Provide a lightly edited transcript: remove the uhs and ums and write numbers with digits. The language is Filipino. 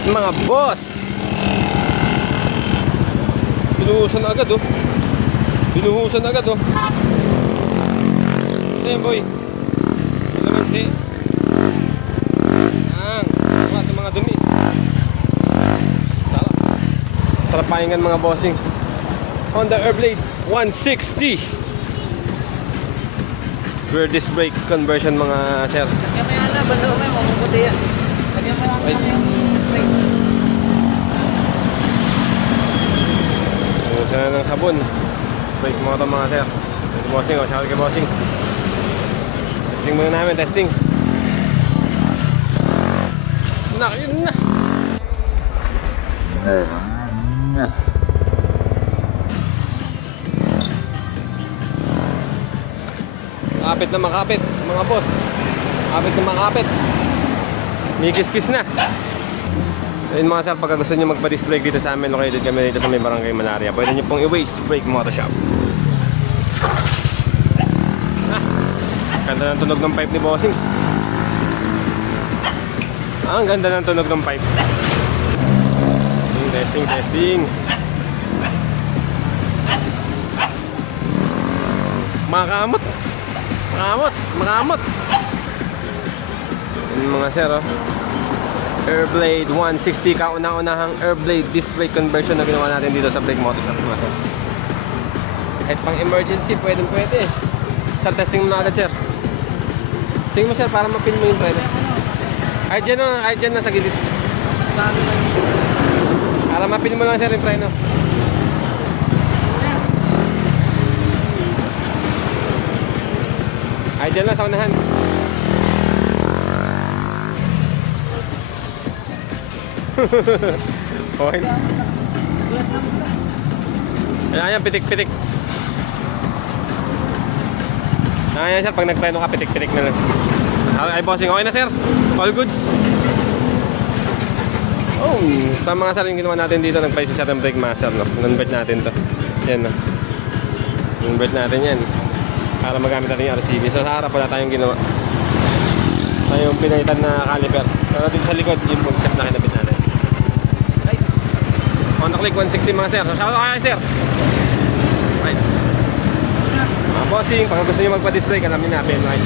Right mga boss. Binuhusan agad oh. Binuhusan agad oh. Ayan boy. Ito naman si wala sa mga dumi. Sarap pahingan mga bossing. Honda Airblade 160 rear disc brake conversion mga sir. Lagyan mo yan na, banda mo yung mamuputi yan. Lagyan mo lang yung brake. Gusto na ng sabon. Brake mo ito mga sir. Ito bossing o, shout out kay bossing. Testing muna namin, testing. Na, yun na. Kapit na makapit, mga boss. Kapit na makapit. May kiss-kiss na. Ayun mga sir, pagka gusto nyo magpa-disc brake dito sa amin, located kami dito sa may barangay Malaria. Pwede nyo pong i-Waze Brake Motor Shop. Ganda ng tunog ng pipe ni bossing. Ang ganda ng tunog ng pipe. Testing, testing. Makamot. Makamot, makamot. Yung mga sir oh. Airblade 160, kauna-unahang Airblade disc brake conversion na ginawa natin dito sa brake motor shop. Kahit pang emergency, pwede. Sir, testing mo na agad sir. Testing mo sir para mapin mo yung preno. Kahit dyan na sa gilid. Para mapin mo lang sir yung preno. Ay, dyan lang sa unahan. Okay. Ayan, pitik-pitik. Ayan sir, pag nagpreno ka, pitik-pitik na lang. Ay, bossing, okay na sir. All goods. Oh, sa mga sir yung ginawa natin dito, nagpa-isa sa brake master, no? Nunbert natin to. Yan, no? Nunbert natin yan. Para magamit natin yung RCB. So, sa harap wala tayong ginawa. Tayong pinalitan na caliper. Pero dito sa likod, yung set na kinabit natin. Right. Honda Click 160 mga sir. So, shout out kayo sir. Right. Mga bossing, pag gusto nyo magpa-display, alamin natin. Right.